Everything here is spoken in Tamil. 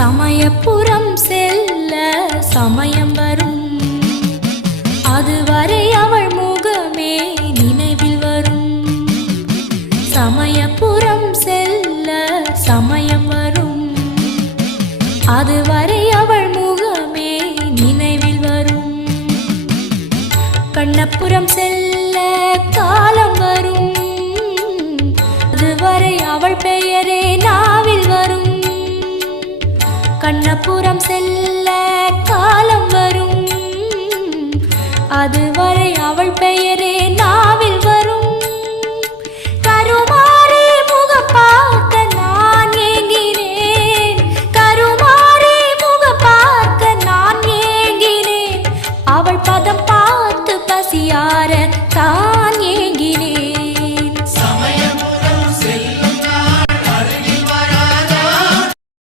சமயபுரம் செல்ல சமயம் வரும், அதுவரை அவள் முகமே நினைவில் வரும். சமயபுரம் செல்ல சமயம் வரும், அதுவரை அவள் முகமே நினைவில் வரும். கண்ணபுரம் செல்ல காலம் வரும், அதுவரை அவள் பெயரே நாவில் வரும். கண்ணபுரம் செல்ல காலம் வரும், அதுவரை அவள் பெயரே